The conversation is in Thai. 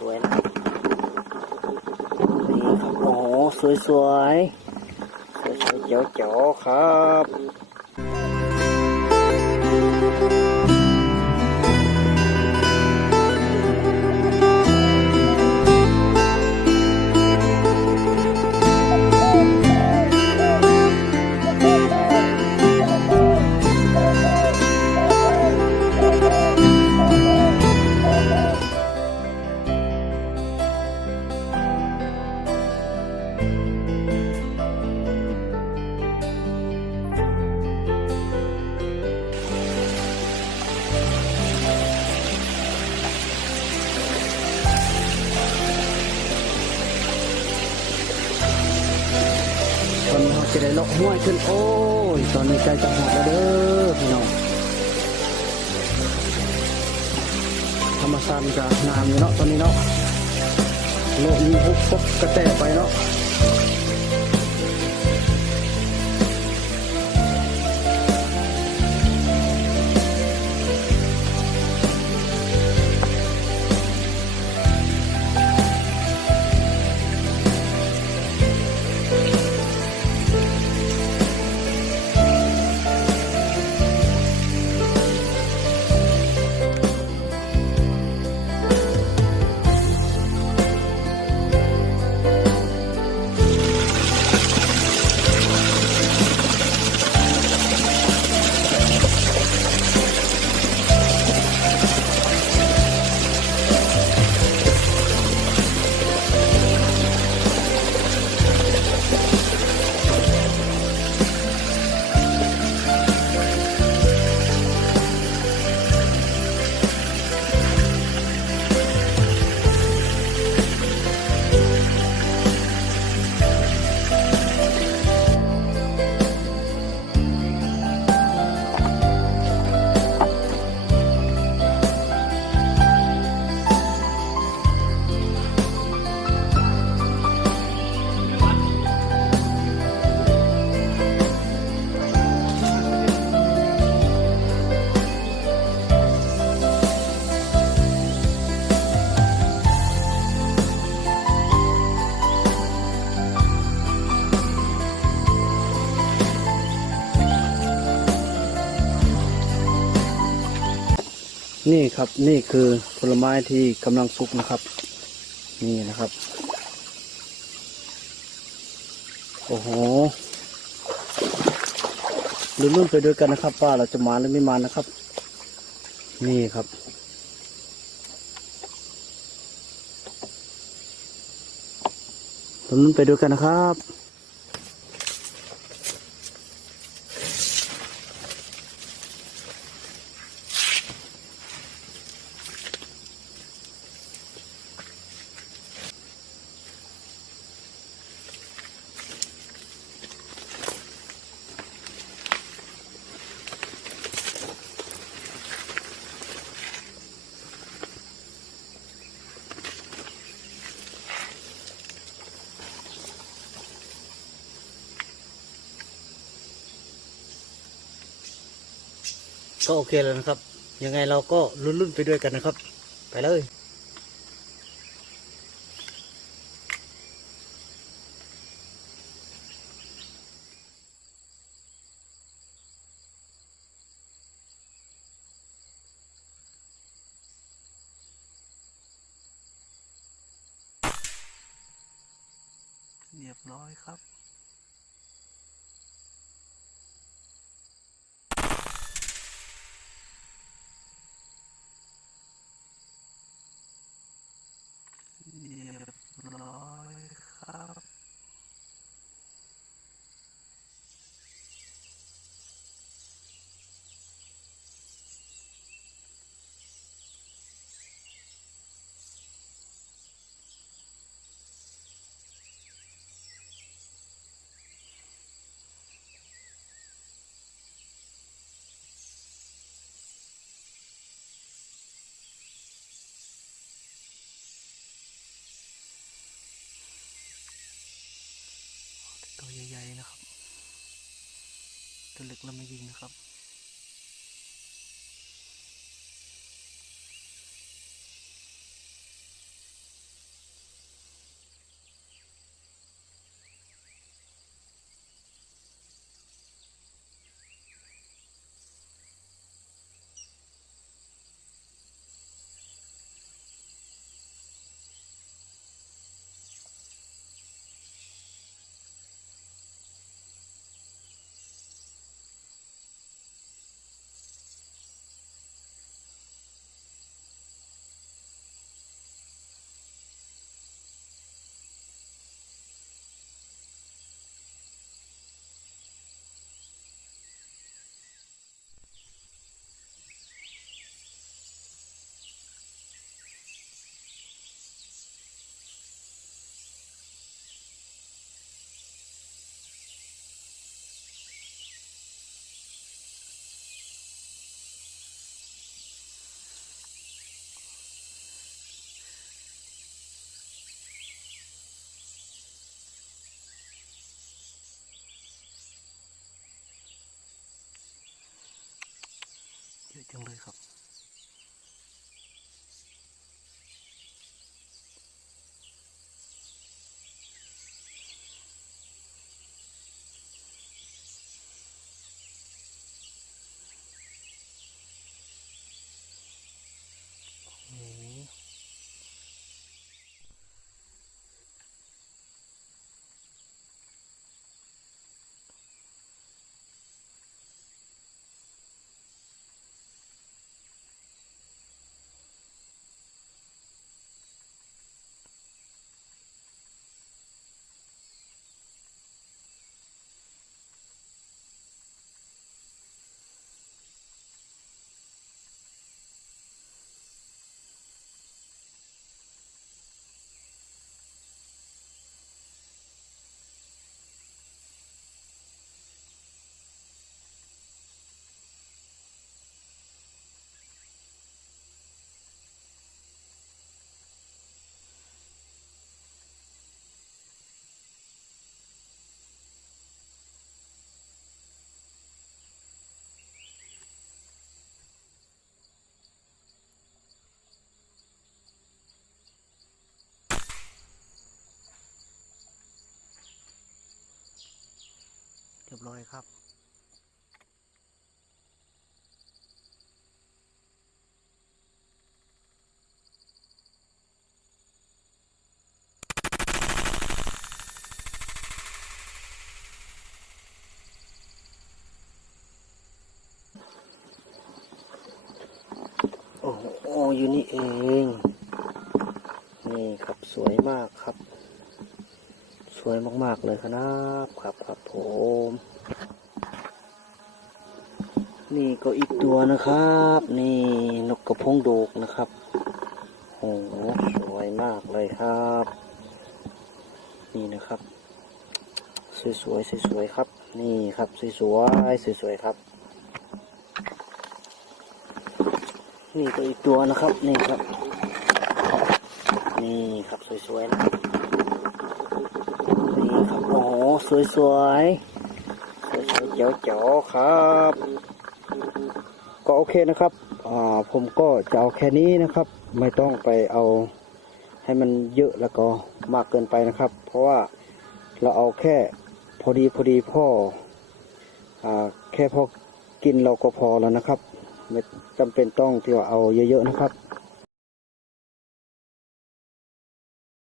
สวยนะครับนี่ครับโอ้โหสวยๆเจ๋วๆครับตอนนี้เราจะได้เลาะห้วยขึ้นโอ้ยตอนนี้ใจจะหอดแล้วเด้อพี่น้องธรรมชาติมันจะงามอยู่เนาะตอนนี้เนาะโลกนี้ปุ๊บปุ๊บกระแตไปเนาะนี่ครับนี่คือผลไม้ที่กำลังสุกนะครับนี่นะครับโอ้โหลุ้นๆไปด้วยกันนะครับว่าเราจะมาหรือไม่มานะครับนี่ครับลุ้นๆไปด้วยกันนะครับก็โอเคแล้วนะครับยังไงเราก็ลุ้นๆไปด้วยกันนะครับไปเลยเรียบร้อยครับเรียบร้อยครับตัวใหญ่ๆนะครับตัวเล็กเราไม่ยิงนะครับ เยอะจังเลยครับโอ้โหเรียบร้อยครับโอ้โหอยู่นี่เองนี่ครับสวยมากครับสวยมากๆเลยครับครับผมนี่ก็อีกตัวนะครับนี่นกกระพงโดกนะครับโอ้โหสวยมากเลยครับนี่นะครับสวยครับนี่ครับสวยครับนี่ก็อีกตัวนะครับนี่ครับนี่ครับสวยๆนะนี่ครับโอ้โหสวยเจ๋วๆครับก็โอเคนะครับผมก็จะเอาแค่นี้นะครับไม่ต้องไปเอาให้มันเยอะแล้วก็มากเกินไปนะครับ เพราะว่าเราเอาแค่พอดีพ่อแค่พอกินเราก็พอแล้วนะครับไม่จำเป็นต้องที่ว่าเอาเยอะๆนะครับ